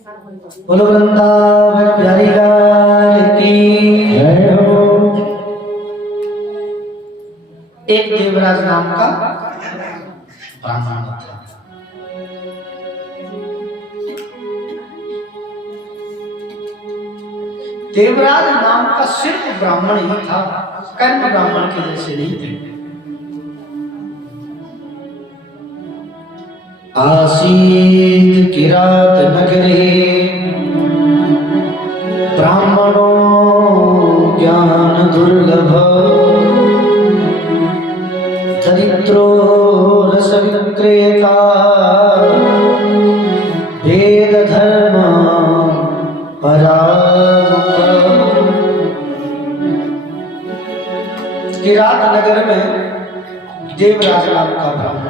बोलो वृंदावन बिहारी लाल की जय हो। एक देवराज नाम का ब्राह्मण था। देवराज नाम का सिर्फ ब्राह्मण ही था, कर्म ब्राह्मण के जैसे नहीं थे। आसीत किरात नगरे ब्राह्मणों ज्ञान दुर्लभ दरिद्रो रस विक्रेता वेद धर्म परामुख। किरात नगर में देवराज नाम का ब्राह्मण,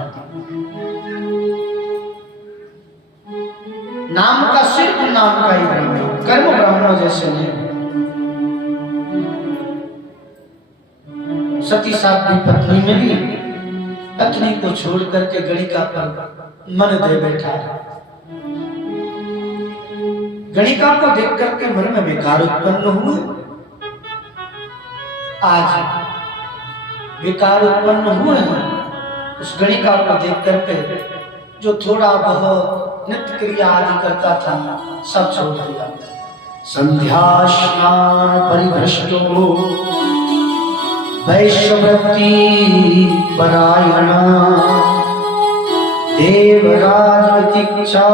नाम का सिर्फ नाम का ही ब्राह्मण, कर्म ब्राह्मणों जैसे नहीं। सती साध्वी पत्नी मिली, पत्नी को छोड़ करके गणिका पर मन दे बैठा। गणिका को देख करके मन में विकार उत्पन्न हुए। आज विकार उत्पन्न हुए हैं, उस गणिका को देख करके जो थोड़ा बहुत नित्य क्रिया आदि करता था सब छोड़ दिया। संध्या स्नान परिभ्रष्टो वैश्यवृत्ति परायणा देवराज प्रतीक्षा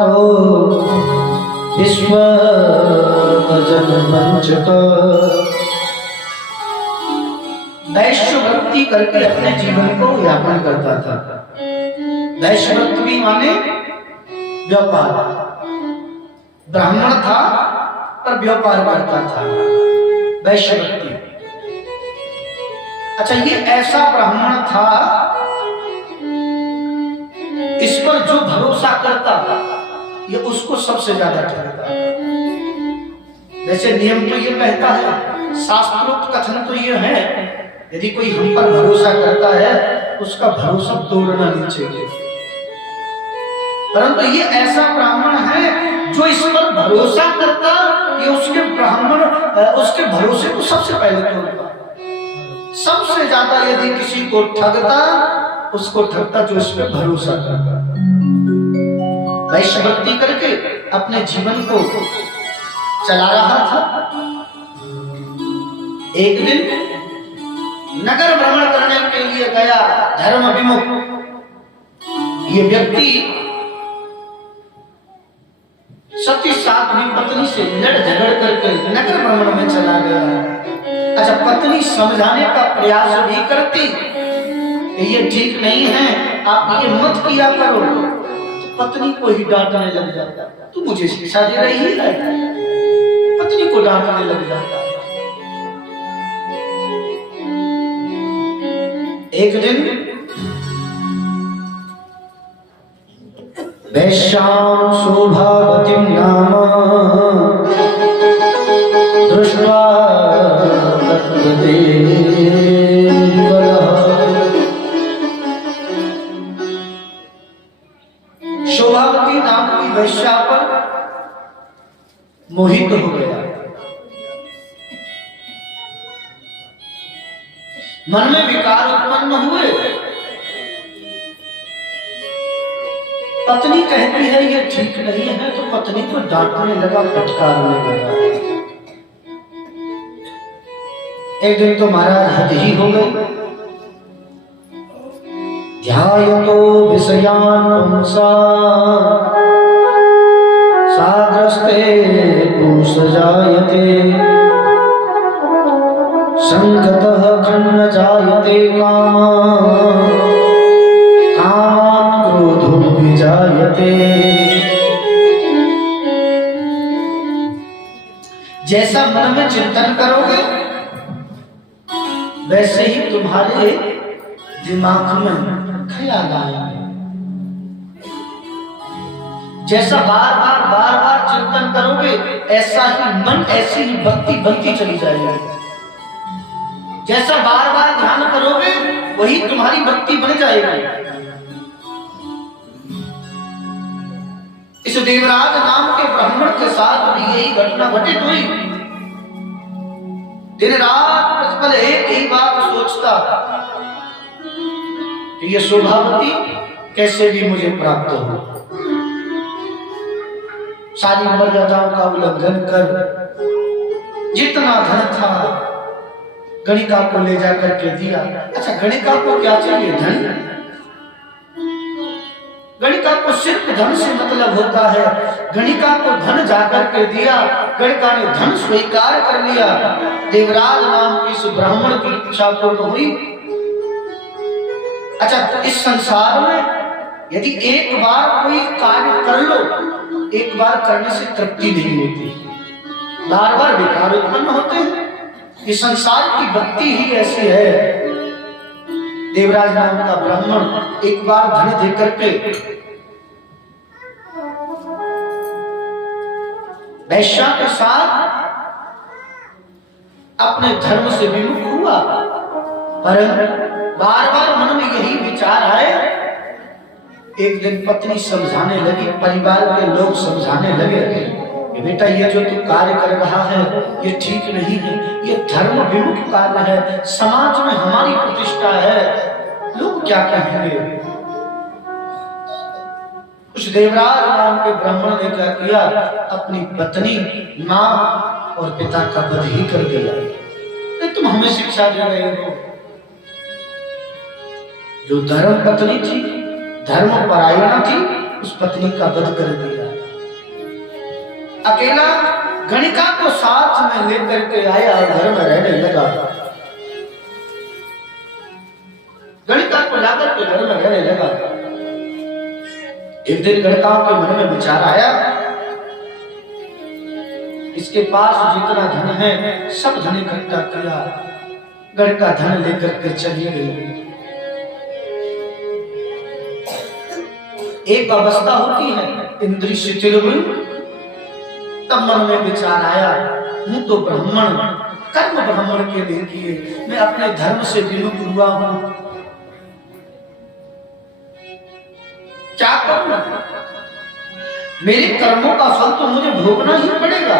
तो विश्व जन वंचित। वैश्यवृत्ति करके अपने जीवन को यापन करता था। वैश्यवृत्ति माने व्यापार, ब्राह्मण था पर व्यापार करता था, वैश्यवृत्ति। अच्छा, ये ऐसा ब्राह्मण था, इस पर जो भरोसा करता था ये उसको सबसे ज्यादा ठगता था। वैसे नियम तो ये कहता है, शास्त्रोक्त कथन तो ये है, यदि कोई हम पर भरोसा करता है उसका भरोसा तोड़ना नहीं चाहिए। परंतु ये ऐसा ब्राह्मण है जो इस पर भरोसा करता, ये उसके ब्राह्मण उसके भरोसे को सबसे पहले तोड़ता। सबसे ज्यादा यदि किसी को ठगता, उसको ठगता जो इस पर भरोसा करता। वैश्यवृत्ति करके अपने जीवन को चला रहा था। एक दिन नगर भ्रमण करने के लिए गया, धर्म विमुख ये व्यक्ति सती साध्वी पत्नी से लड़ झगड़ करके नगर भ्रमण में चला गया। अच्छा, पत्नी समझाने का प्रयास भी करती, ये ठीक नहीं है, आप ये मत किया करो, तो पत्नी को ही डांटने लग जाता। तू मुझे शिक्षा दे रही है, पत्नी को डांटने लग जाता। एक दिन वैश्यां शोभावतीं नाम दृष्ट्वा शोभावती नाम की वैश्या पर मोहित हो गया। मन में विकार उत्पन्न हुए। पत्नी कहती है ये ठीक नहीं है, तो पत्नी को डांटने लगा, फटकारने लगा। एक दिन तो महाराज हद ही हो गए। ध्यायतो विषयान् पुंसा साग्रस्ते पूषजायते संगतः खण्ड जायते कामात् क्रोधो विजायते। जैसा मन में चिंतन करोगे वैसे ही तुम्हारे दिमाग में ख्याल आएंगे। जैसा बार बार चिंतन करोगे, ऐसा ही मन, ऐसी ही भक्ति बनती चली जाएगी। जैसा बार बार ध्यान करोगे वही तुम्हारी भक्ति बन जाएगी। इस देवराज नाम के ब्राह्मण के साथ भी यही घटना घटित हुई। दिन रात प्रतिपल एक ही बात सोचता कि ये शोभावती कैसे भी मुझे प्राप्त हो। सारी मर्यादाओं का उल्लंघन कर जितना धन था गणिका को ले जाकर के दिया। अच्छा, गणिका को क्या चाहिए? धन। गणिका को सिर्फ धन से मतलब होता है। गणिका को धन जाकर के दिया, गणिका ने धन स्वीकार कर लिया। देवराज नाम की इस ब्राह्मण की इच्छा पूर्ण हुई। अच्छा, इस संसार में यदि एक बार कोई कार्य कर लो, एक बार करने से तृप्ति नहीं होती, बार बार विकार उत्पन्न होते हैं। ये संसार की भक्ति ही ऐसी है। देवराज नाम का ब्राह्मण एक बार धन देकर के वैश्या के साथ अपने धर्म से विमुख हुआ, पर बार बार मन में यही विचार आए। एक दिन पत्नी समझाने लगी, परिवार के लोग समझाने लगे कि बेटा ये जो तू कार्य कर रहा है ये ठीक नहीं है, ये धर्म विमुख कार्य है, समाज में हमारी प्रतिष्ठा है, लोग क्या कहेंगे। उस देवराज नाम के ब्राह्मण ने क्या किया? अपनी पत्नी, मां और पिता का वध ही कर दिया। तो तुम हमें शिक्षा दे रहे हो। जो धर्म पत्नी थी, धर्म परायणा थी, उस पत्नी का वध कर दिया। अकेला गणिका को साथ में लेकर के आया और घर में रहने लगा। गणिका को लाकर के घर में रहने लगा। एक दिन गणिकाओं के मन में विचार आया, इसके पास जितना धन है सब धन इकट्ठा किया, गणिका धन लेकर के चली गई। एक अवस्था होती है इंद्रिय शिथिल हुई, तब मन में विचार आया, हूं तो ब्राह्मण, कर्म ब्राह्मण के लिए किए, मैं अपने धर्म से विमुख हुआ हूं, क्या करूं? मेरे कर्मों का फल तो मुझे भोगना ही पड़ेगा।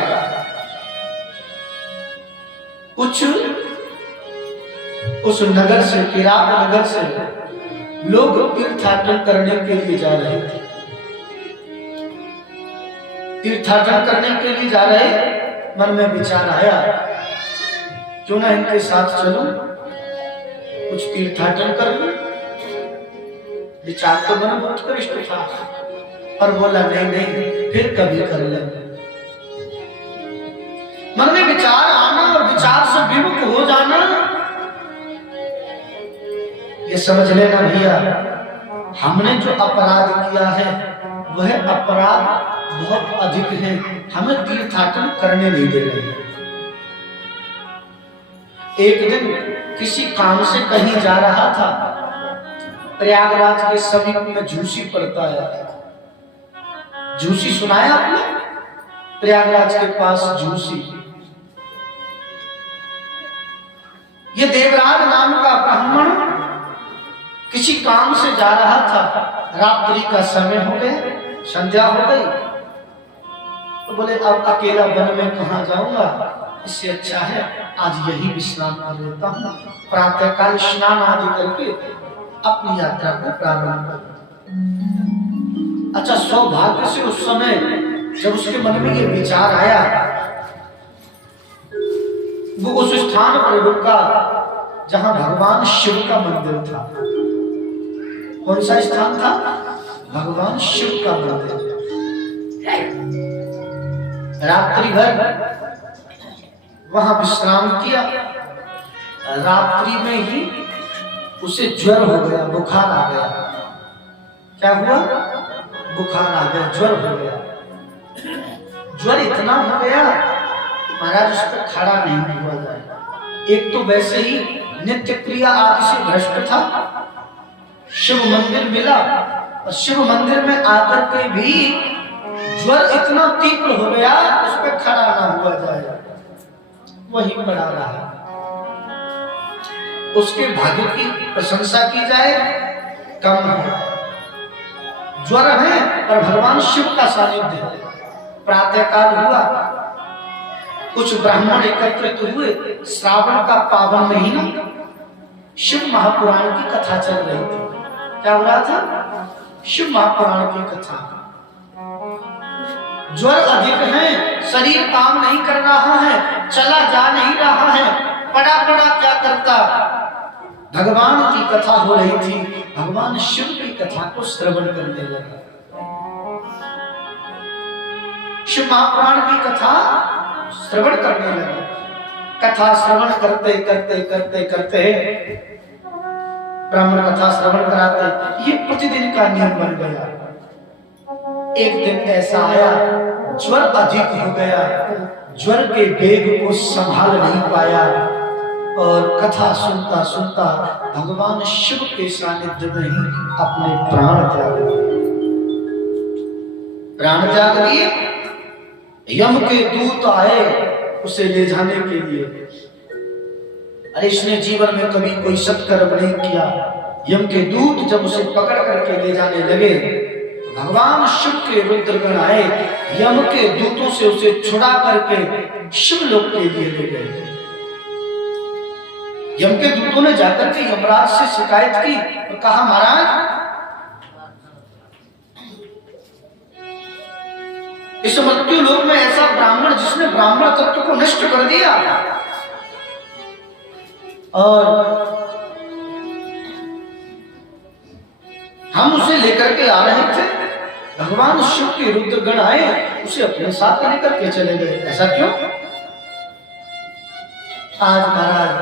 कुछ उस नगर से, किरात नगर से लोग तीर्थाटन करने के लिए जा रहे थे। तीर्थाटन करने के लिए जा रहे, मन में विचार आया, क्यों ना इनके साथ चलूं, कुछ तीर्थाटन कर लूं। विचार तो मन बहुत उत्कृष्ट था, पर बोला नहीं नहीं, फिर कभी कर लेंगे। मन में विचार आना और विचार से विमुख हो जाना, ये समझ लेना भैया, हमने जो अपराध किया है वह अपराध बहुत अधिक है, हमें तीर्थाटन करने नहीं दे रहे। एक दिन किसी काम से कहीं जा रहा था, प्रयागराज के समीप में झूसी पड़ता है। झूसी सुनाया आपने? प्रयागराज के पास झूसी। ये देवराज नाम का ब्राह्मण किसी काम से जा रहा था, रात्रि का समय हो गया, संध्या हो गई, तो बोले अब अकेला वन में कहां जाऊंगा, इससे अच्छा है आज यही विश्राम कर लेता हूं। प्रातःकाल स्नान आदि करके अपनी यात्रा को प्रारंभ कर। अच्छा, सौभाग्य से उस समय जब उसके मन में ये विचार आया, वो उस स्थान पर रुका जहां भगवान शिव का मंदिर था। कौन सा स्थान था? भगवान शिव का मंदिर। रात्रि भर वहां विश्राम किया। रात्रि में ही उसे ज्वर हो गया, बुखार आ गया। क्या हुआ? बुखार आ गया, ज्वर हो गया। ज्वर इतना हो गया महाराज उस पर खड़ा नहीं हुआ जाए। एक तो वैसे ही नित्य क्रिया आदि से भ्रष्ट था, शिव मंदिर मिला और शिव मंदिर में आकर के भी ज्वर इतना तीव्र हो गया उस पर खड़ा ना हुआ जाए, वहीं पड़ा रहा। उसके भाग्य की प्रशंसा की जाए कम है। ज्वर है पर भगवान शिव का सानिध्य है। प्रातःकाल हुआ, कुछ ब्राह्मण एकत्रित हुए, श्रावण का पावन महीना, शिव महापुराण की कथा चल रही थी। क्या हो रहा था? शिव महापुराण की कथा। ज्वर अधिक है, शरीर काम नहीं कर रहा है, चला जा नहीं रहा है, पड़ा पड़ा क्या करता। भगवान की कथा हो रही थी, भगवान शिव की कथा को श्रवण करने लगा। शिव महापुराण की कथा श्रवण करने लगा। कथा श्रवण करते करते करते करते ब्राह्मण कथा श्रवण कराते, ये प्रतिदिन का नियम बन गया। एक दिन ऐसा आया, ज्वर अधिक हो गया, ज्वर के वेग को संभाल नहीं पाया और कथा सुनता सुनता भगवान शिव के सानिध्य में ही अपने प्राण त्याग दिए। प्राण त्याग दिए। यम के दूत आए उसे ले जाने के लिए। अरे इसने जीवन में कभी कोई सत्कर्म नहीं किया। यम के दूत जब उसे पकड़ करके ले जाने लगे, भगवान शिव के रुद्रगण आए, यम के दूतों से उसे छुड़ा करके शिवलोक के लिए ले गए। यम के दूतों ने जाकर के यमराज से शिकायत की और कहा, महाराज इस मृत्यु लोक में ऐसा ब्राह्मण जिसने ब्राह्मण तत्व को नष्ट कर दिया और हम उसे लेकर के आ रहे थे, भगवान शिव के रुद्रगण आए, उसे अपने साथ लेकर के चले गए। ऐसा क्यों? आज महाराज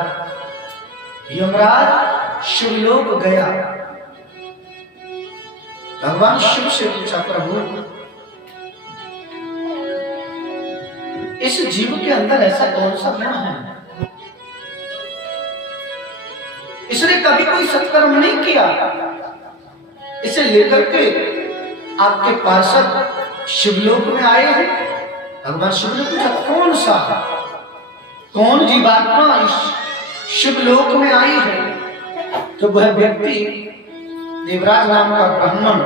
यमराज शिवलोक गया, भगवान शिव से पूछा, प्रभु इस जीव के अंदर ऐसा कौन सा गुण है? इसने कभी कोई सत्कर्म नहीं किया, इसे लेकर के आपके पार्षद शिवलोक में आए हैं। भगवान शिव ने पूछा, कौन सा, कौन जीवात्मा इस शिवलोक में आई है? तो वह व्यक्ति देवराज नाम का ब्राह्मण,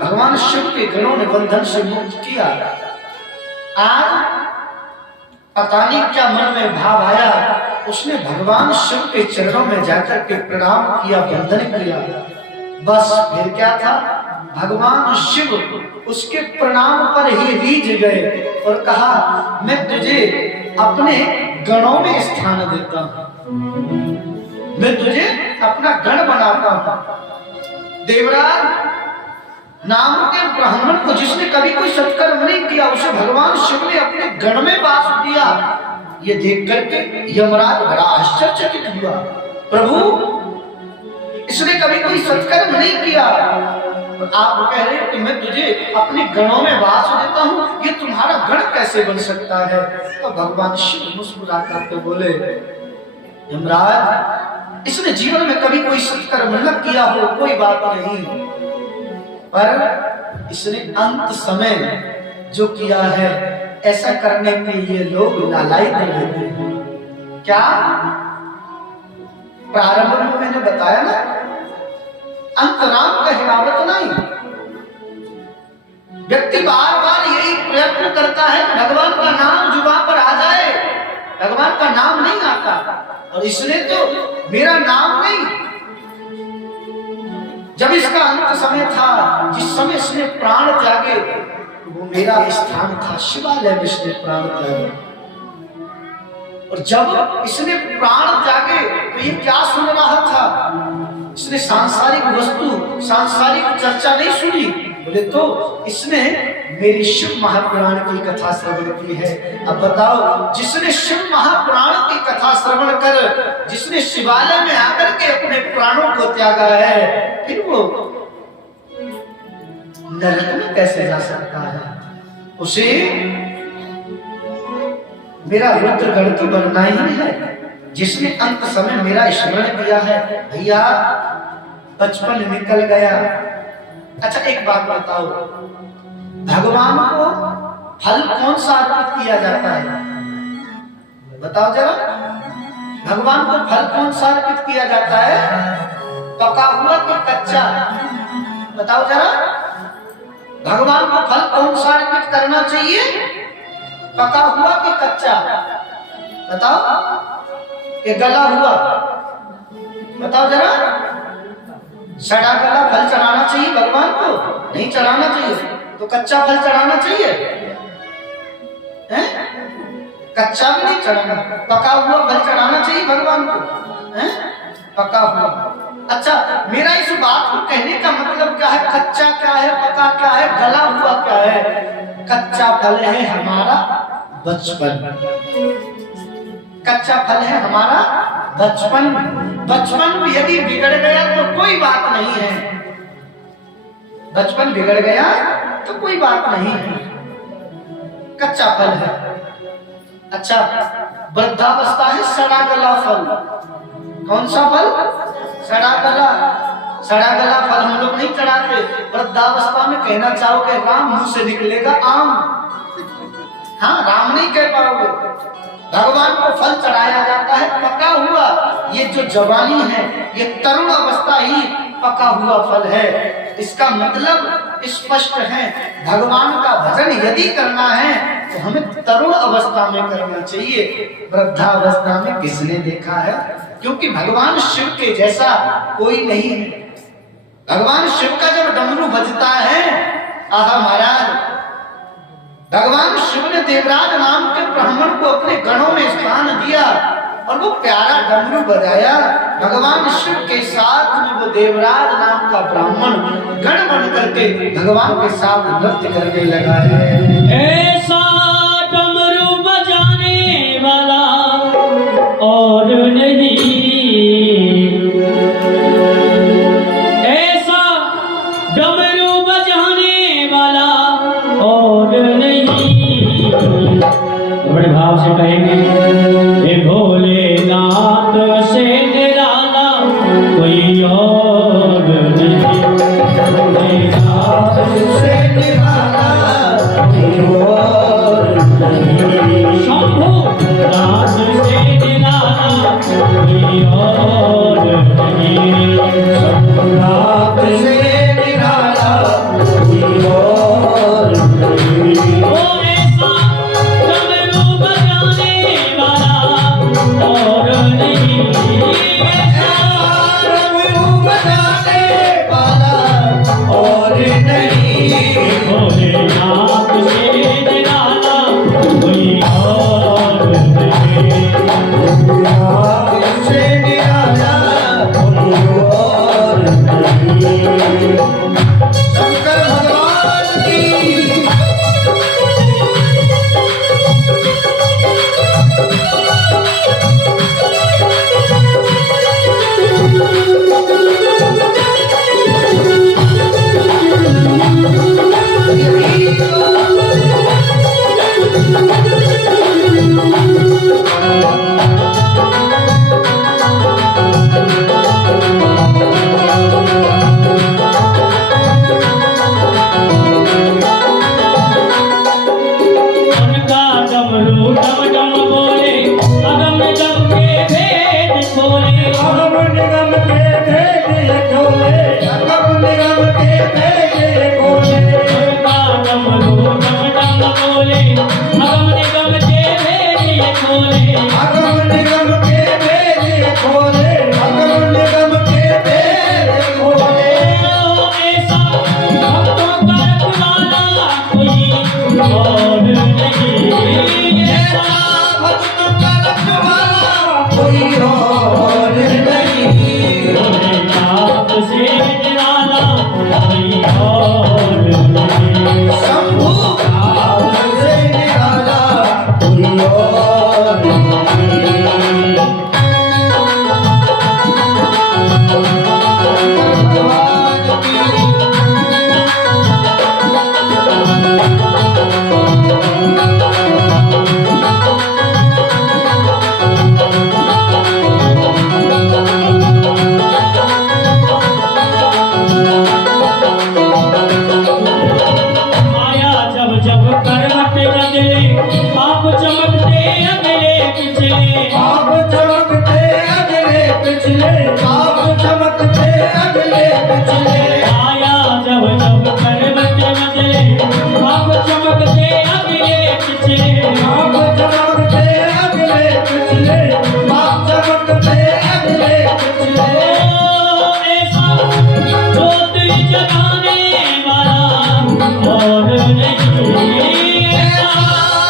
भगवान शिव के गणों ने बंधन से मुक्त किया। आज पता नहीं क्या मन में भाव आया, उसने भगवान शिव के चरणों में जाकर के प्रणाम किया, वंदन किया। बस फिर क्या था, भगवान शिव उसके प्रणाम पर ही रीझ गए और कहा, मैं तुझे अपने गणों में स्थान देता हूं, मैं तुझे अपना गण बनाता हूं। देवराज नाम के ब्राह्मण को जिसने कभी कोई सत्कर्म नहीं किया, उसे भगवान शिव ने अपने गण में वास दिया। ये देख करके यमराज बड़ा आश्चर्यचकित हुआ। प्रभु इसने कभी कोई सत्कर्म नहीं किया, आप कह रहे हो कि मैं तुझे अपने गणों में वास देता हूं, ये तुम्हारा गण कैसे बन सकता है? तो भगवान शिव मुस्कुरा करके बोले, यमराज इसने जीवन में कभी कोई सत्कर्म न किया हो, कोई बात नहीं, पर इसने अंत समय जो किया है, ऐसा करने के लिए लोग लालाई कर लेते हैं। क्या प्रारंभ में मैंने बताया ना, अंतराम का हिमावत नहीं। व्यक्ति बार बार यही प्रयत्न करता है कि भगवान का नाम जुबान पर आ जाए, भगवान का नाम नहीं आता। और इसने तो मेरा नाम नहीं, जब इसका अंत समय था, जिस समय इसने प्राण त्यागे, वो मेरा स्थान था शिवालय में इसने प्राण त्यागे। और जब इसने प्राण त्यागे तो ये क्या सुन रहा था? इसने सांसारिक वस्तु, सांसारिक चर्चा नहीं सुनी, बोले तो इसने मेरी शिव महापुराण की कथा श्रवण की है। अब बताओ, जिसने शिव महापुराण की कथा श्रवण कर, जिसने शिवालय में आकर के अपने प्राणों को त्यागा है, फिर वो नरक में कैसे जा सकता है? उसे मेरा रुद्रगण तो बनना ही है, जिसने अंत समय मेरा स्मरण किया है। भैया बचपन निकल गया। अच्छा एक बात बताओ, भगवान को फल कौन सा अर्पित किया जाता है? बताओ जरा, भगवान को फल कौन सा अर्पित किया जाता है? पका हुआ कि कच्चा? बताओ जरा, भगवान को फल कौन सा अर्पित करना चाहिए, पका हुआ कि कच्चा? बताओ, कि गला हुआ? बताओ जरा, सड़ा गला फल चढ़ाना चाहिए भगवान को? नहीं चढ़ाना चाहिए। तो कच्चा फल चढ़ाना चाहिए? हैं? कच्चा भी नहीं चढ़ाना, पका हुआ फल चढ़ाना चाहिए भगवान को? हैं? पका हुआ। अच्छा, मेरा इस बात को कहने का मतलब क्या है? कच्चा क्या है, पका क्या है, गला हुआ क्या है? कच्चा फल है हमारा बचपन। कच्चा फल है हमारा बचपन। बचपन यदि बिगड़ गया तो कोई बात नहीं है। बचपन बिगड़ गया तो कोई बात नहीं है, कच्चा फल है। अच्छा, वृद्धावस्था है सड़ा गला फल। कौन सा फल? सड़ा गला। सड़ा गला फल हम लोग नहीं चढ़ाते। वृद्धावस्था में कहना चाहोगे राम, मुंह से निकलेगा आम। हाँ, राम नहीं कह पाओगे। भगवान को फल चढ़ाया जाता है पका हुआ। ये जो जवानी है, ये तरुण अवस्था ही पका हुआ फल है। इसका मतलब स्पष्ट है, भगवान का भजन यदि करना है तो हमें तरुण अवस्था में करना चाहिए। वृद्धावस्था में किसने देखा है? क्योंकि भगवान शिव के जैसा कोई नहीं है। भगवान शिव का जब डमरू बजता है, आहा महाराज, भगवान शिव ने देवराज नाम के ब्राह्मण को अपने गणों में स्थान दिया और वो प्यारा डमरू बजाया। भगवान शिव के साथ में वो देवराज नाम का ब्राह्मण गण बन करके भगवान के साथ नृत्य करने लगा है। ऐसा डमरू बजाने वाला और नहीं, ऐसा डमरू बजाने वाला और नहीं। बड़े भाव से कहेंगे, हे भोलेनाथ से निराला कोई और नहीं। भोलेनाथ से निराला कोई और नहीं। शंभू नाथ से निराला कोई और नहीं। शंभू नाथ से निराला कोई और नहीं। ओ ऐसा डमरू बजाने वाला और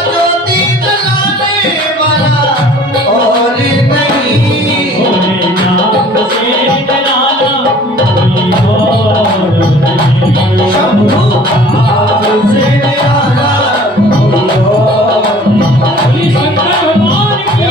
ज्योति जलाने वाला और नहीं। भोलेनाथ से निराला कोई और नहीं। शंभु आप से निराला कोई और बोली शंकर भगवान की।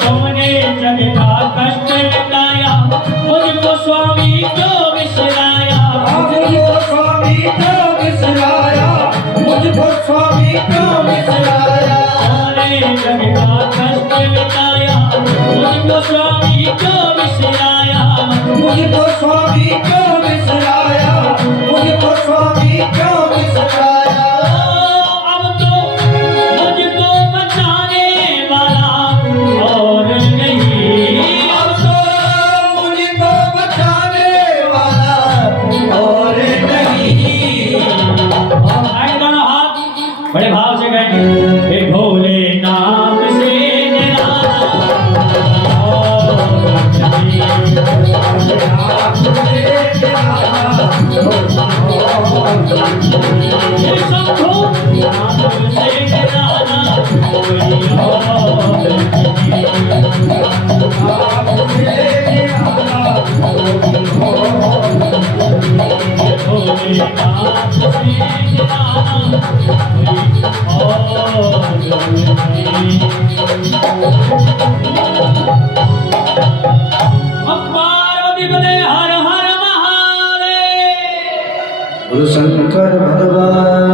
तुमने जग का कष्ट मिटाया, मुझको स्वामी जो विसराया। मुझको स्वामी क्यों विसराया, मुझको स्वामी क्यों विसराया। तुमने जग का कष्ट मिटाया, मुझको स्वामी जो विसराया। मुझको स्वामी क्यों विसराया, मुझको स्वामी क्यों विसराया। अब तो मुझको बचाने वाला और नहीं। अब तो मुझको बचाने वाला और नहीं। आए दोनों हाथ बड़े भाव से कहेंगे, हे भोलेनाथ से निराला और नहीं। हे शंभु नाथ से निराला कोई और नहीं। भोलेनाथ से निराला कोई और नहीं। पार्वती हर हर महादेव। गुरु शंकर भगवान